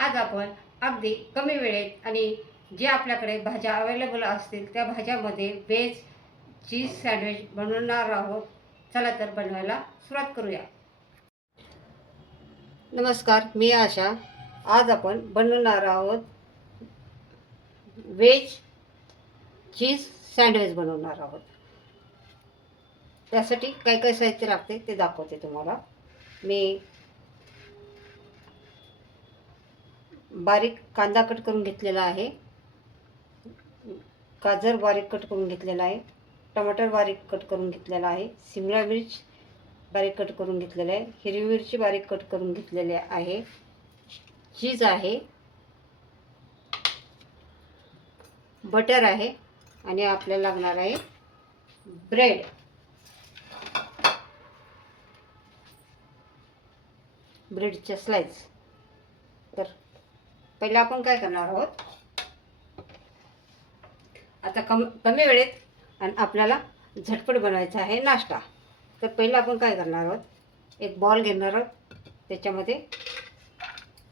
आज आपण अगदी कमी वेळेत आणि जे आपल्याकडे भाज्या अवेलेबल असतील त्या भाज्यामध्ये व्हेज चीज सँडविच बनवणार आहोत. चला तर बनवायला सुरुवात करूया. नमस्कार, मी आशा. आज आपण बनवणार आहोत व्हेज चीज सँडविच बनवणार आहोत. त्यासाठी काय काय साहित्य लागते ते दाखवते तुम्हाला. मी बारीक कांदा कट करून घेतलेला आहे, गाजर बारीक कट करून घेतलेला आहे, टमाटर बारीक कट करून घेतलेला आहे, शिमला मिर्च बारीक कट करून घेतलेला आहे, हिरवी मिरची बारीक कट करून घेतलेली आहे, चीज आहे, बटर आहे आणि आपल्याला लागणार आहे ब्रेड. ब्रेडच्या स्लाइस. तर पहिले आपण काय करणार आहोत, आता कमी वेळेत आणि आपल्याला झटपट बनवायचा आहे नाश्ता. तर पहिलं आपण काय करणार आहोत, एक बॉल घेणार आहोत. त्याच्यामध्ये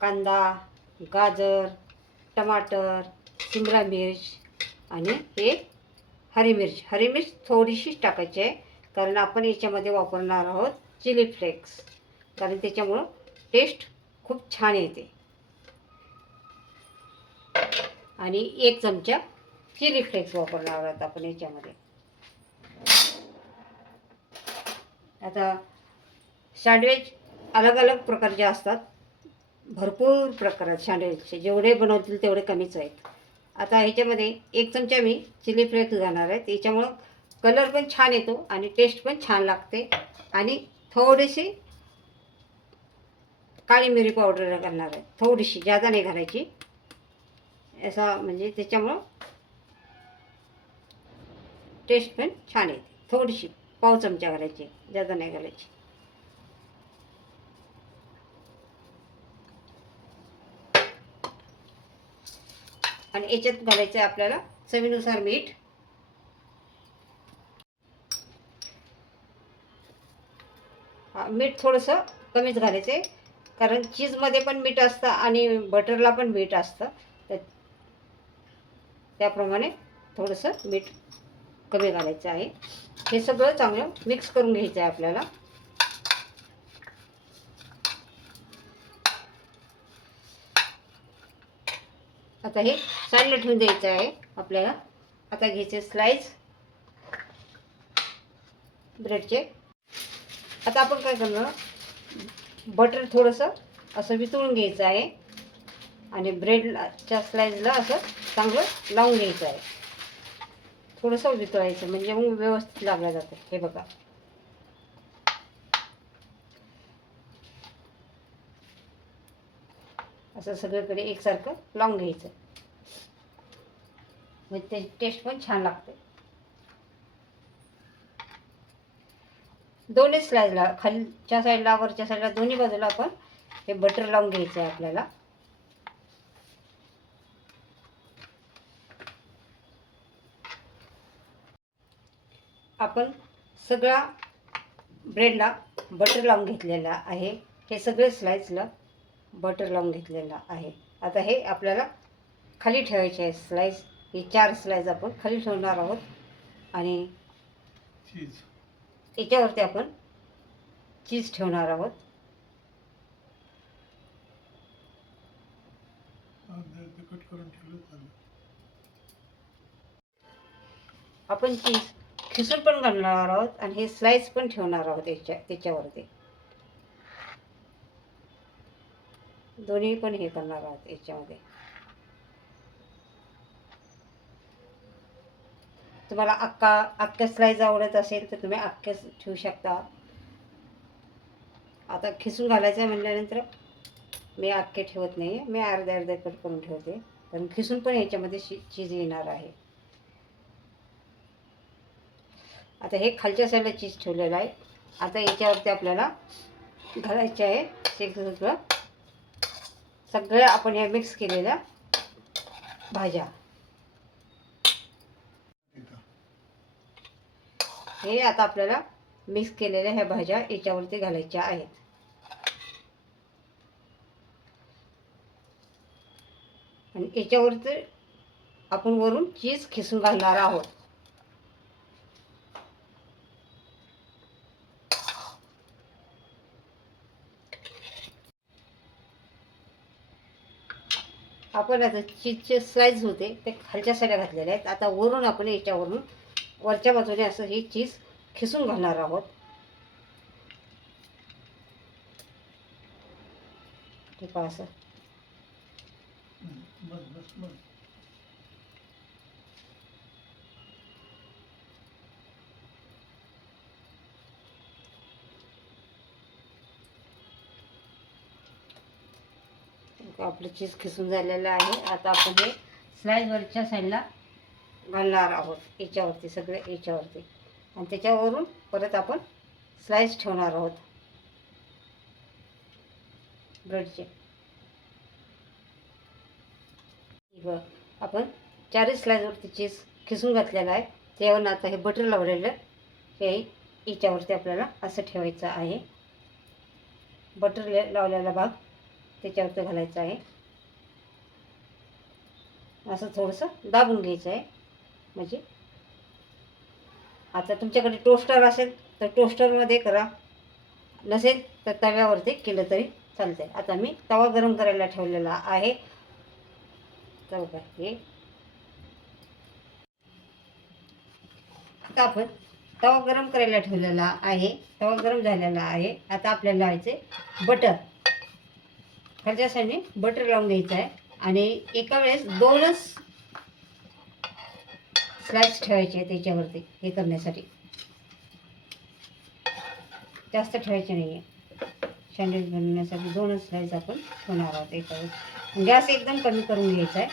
कांदा, गाजर, टमाटर, शिमला मिर्च आणि हे हरी मिर्च थोडीशीच टाकायची आहे, कारण आपण याच्यामध्ये वापरणार आहोत चिली फ्लेक्स, कारण त्याच्यामुळं टेस्ट खूप छान येते. आणि 1 चमचा चिली फ्लेक्स वापरणार आहोत आपण याच्यामध्ये. आता सँडविच अलग अलग प्रकारचे असतात, भरपूर प्रकारात सँडविचचे, जेवढे बनवतील तेवढे कमीच आहेत. आता ह्याच्यामध्ये 1 चमचा मी चिली फ्लेक्स घालणार आहे, त्याच्यामुळं कलर पण छान येतो आणि टेस्ट पण छान लागते. आणि थोडीशी काळी मिरी पावडर घालणार आहे, थोडीशी, जादा नाही घालायची, असा म्हणजे त्याच्यामुळं टेस्ट पण छान येते. थोडीशी, पाव चमचा घालायची, जादा नाही घालायची. आणि याच्यात घालायचं आहे आपल्याला चवीनुसार मीठ. मीठ थोडंसं कमीच घालायचं आहे, कारण चीजमध्ये पण मीठ असतं आणि बटरला पण मीठ असतं, तर त्याप्रमाणे थोडंसं मीठ कमी घालायचं आहे. हे सगळं चांगलं मिक्स करून घ्यायचं आहे आपल्याला. आता हे साईडला ठेवून द्यायचं आहे आपल्याला. आता घ्यायचे स्लाइस ब्रेडचे. आता आपण काय करणार, बटर थोडंसं असं वितळून घ्यायचं आहे आणि ब्रेडच्या स्लाइसला असं चांगलं लावून घ्यायचं आहे. थोडंसं वितळायचं म्हणजे मग व्यवस्थित लागलं जातं. हे बघा, असं सगळीकडे एकसारखं लावून घ्यायचं, म्हणजे त्याची टेस्ट पण छान लागते. दोन्ही स्लाइसला, खालच्या साईडला वरच्या साईडला, दोन्ही बाजूला आपण हे बटर लावून घ्यायचं आहे आपल्याला. आपण सगळ्या ब्रेडला बटर लावून घेतलेला आहे. हे सगळे स्लाइसला बटर लावून घेतलेला आहे. आता हे आपल्याला खाली ठेवायचे आहे स्लाइस. ही 4 स्लाइस आपण खाली ठेवणार आहोत आणि याच्यावरती आपण चीज ठेवणार आहोत. आपण चीज खिसून पण घालणार आहोत आणि हे स्लाइस पण ठेवणार आहोत त्याच्यावरती. दोन्ही पण हे करणार आहोत याच्यामध्ये. तुम्हाला अख्ख्या स्लाइस आवडत असेल तर तुम्ही अख्खे ठेवू शकता. आता खिसून घालायचं आहे म्हटल्यानंतर मी अख्खे ठेवत नाही, मी अर्धे कट करून ठेवते, कारण खिसून पण याच्यामध्ये चीज येणार आहे. आता हे खालच्या साईडला चीज ठेवलेलं आहे. आता याच्यावरती आपल्याला घालायचे आहे सगळ्या आपण या मिक्स केलेल्या भाज्या. हे आता आपल्याला मिक्स केलेल्या ह्या भाज्या याच्यावरती घालायच्या आहेत. आणि याच्यावरती आपण वरून चीज खिसून घालणार आहोत. आपण आता चीजचे स्लाइस होते ते खालच्या साईडला घातलेले आहेत. आता वरून आपण याच्यावरून वरच्या बाजूने असं हे चीज खिसून घालणार आहोत. ठीक आहे. असं आपलं चीज खिसून झालेलं आहे. आता आपण हे स्लाइस वरच्या साईडला घालणार आहोत याच्यावरती, सगळे याच्यावरती, आणि त्याच्यावरून परत आपण स्लाइस ठेवणार आहोत ब्रेडचे. आपण 4 स्लाइसवरती चीज खिसून घातलेला आहे. त्यावरून आता हे बटर लावलेलं हे याच्यावरती आपल्याला असं ठेवायचं आहे. बटर लावलेला भाग त्याच्यावरती घालायचा आहे. असं थोडंसं दाबून घ्यायचं आहे. म्हणजे आता तुमच्याकडे टोस्टर असेल तर टोस्टरमध्ये करा, नसेल तर तव्यावरती केलं तरी चालतंय. आता मी तवा गरम करायला ठेवलेला आहे. तर बघा हे आता आपण तवा गरम करायला ठेवलेला आहे. तवा गरम झालेला आहे. आता आपल्याला लावायचे बटर. खालच्या साईडने बटर लावून घ्यायचं आहे आणि एका वेळेस 2च स्लाइस ठेवायचे आहे त्याच्यावरती. हे करण्यासाठी जास्त ठेवायचे नाही आहे. सँडविच बनवण्यासाठी 2च स्लाइस आपण ठेवणार आहोत एका वेळेस. गॅस एकदम कमी करून घ्यायचा आहे.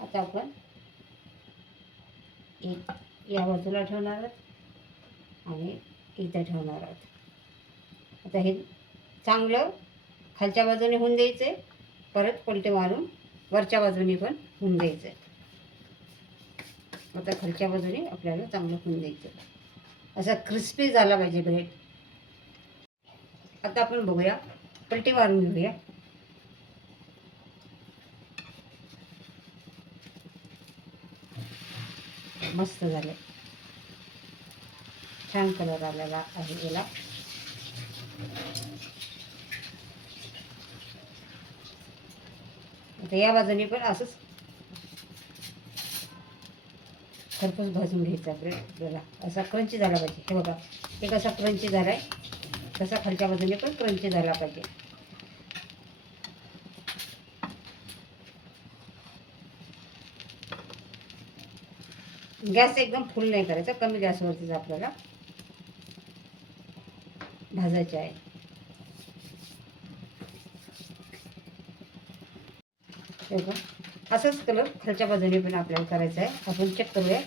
आता आपण एक या बाजूला ठेवणार आहोत आणि इथं ठेवणार आहोत. आता हे चांगलं खालच्या बाजूने होऊन द्यायचे, परत पलटे मारून वरच्या बाजूने पण होऊन द्यायचं. आता खालच्या बाजूने आपल्याला चांगलं होऊन द्यायचं. असा क्रिस्पी झाला पाहिजे ब्रेड. आता आपण बघूया, पलटी मारून घेऊया. मस्त झाले, छान कलर आलेला आहे याला. आता या बाजूने पण असंच खरपूस भाजून घ्यायचा ब्रेडला. असा क्रंची झाला पाहिजे. हे बघा, हे कसा क्रंची झाला आहे तसा खालच्या बाजूने पण क्रंची झाला पाहिजे. गॅस एकदम फुल नाही करायचा, कमी गॅसवरतीच आपल्याला भाजायचे आहे. असंच कलर खालच्या बाजूने पण आपल्याला करायचा आहे. आपण चेक करूया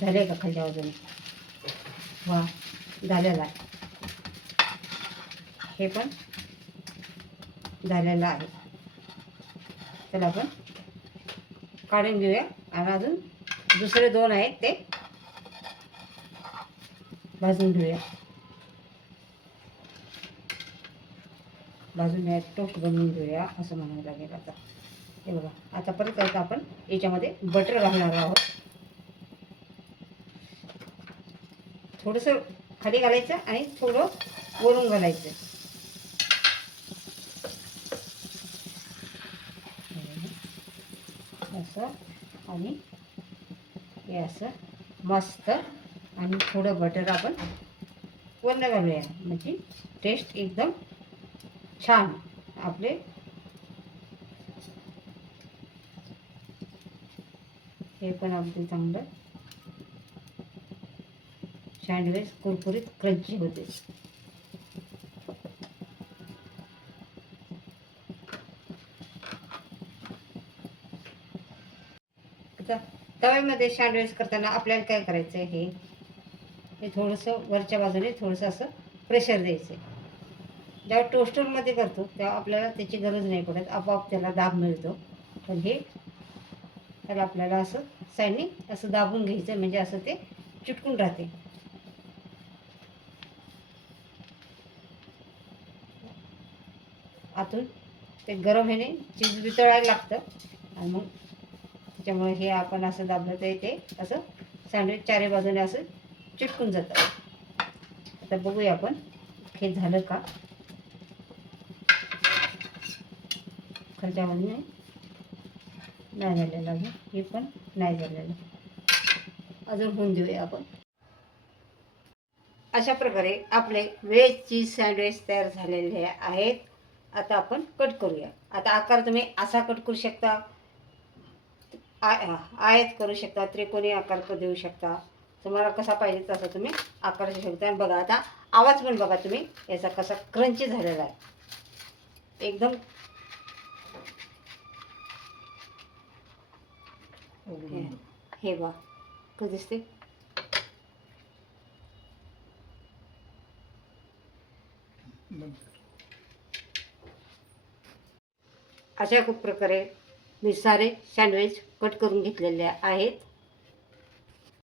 झाले का खालच्या बाजूने. वा, झालेला आहे. हे पण झालेलं आहे. चला आपण काढून घेऊया आणि अजून दुसरे 2 आहेत ते भाजून घेऊया. भाजून टोस्ट बनवून घेऊया असं म्हणावं लागेल. आता हे बघा, आता परत आता आपण याच्यामध्ये बटर घालणार आहोत. थोडंसं खाली घालायचं आणि थोडं वरून घालायचं. असं आणि हे असं मस्त. आणि थोडं बटर आपण वरून घालूया, म्हणजे टेस्ट एकदम छान. आपले हे पण अगदी चांगलं सँडविच कुरकुरीत क्रंची होते. आता तव्यामध्ये सँडविच करताना आपल्याला काय करायचं आहे, हे थोडंसं वरच्या बाजूने थोडंसं असं प्रेशर द्यायचं. जेव्हा टोस्टरमध्ये करतो तेव्हा आपल्याला त्याची गरज नाही पडत, आपोआप त्याला दाब मिळतो. पण हे त्याला आपल्याला असं साईडने असं दाबून घ्यायचं, म्हणजे असं ते चिटकून राहते. आतून ते गरम ह्याने चीज वितळायला लागतं आणि मग त्याच्यामुळे हे आपण असं दाबलं तर ते असं सँडविच चारी बाजूने असं चिटकून जातं. आता बघूया आपण हे झालं का. खालच्या बाजूने नाही झालेलं अजून, हे पण नाही झालेलं, अजून होऊन देऊया आपण. अशा प्रकारे आपले व्हेज चीज सँडविच तयार झालेले आहेत. आता आपण कट करूया. आता आकार तुम्ही असा कट करू शकता, आयत करू शकता, त्रिकोणी आकार देऊ शकता, तुम्हाला कसा पाहिजे तसा तुम्ही आकार देऊ शकता. आणि बघा आता आवाज पण बघा तुम्ही याचा कसा क्रंची झालेला आहे एकदम. हे बघा कसं दिसते. अशा खूप प्रकारे मी सारे सँडविच कट करून घेतलेले आहेत.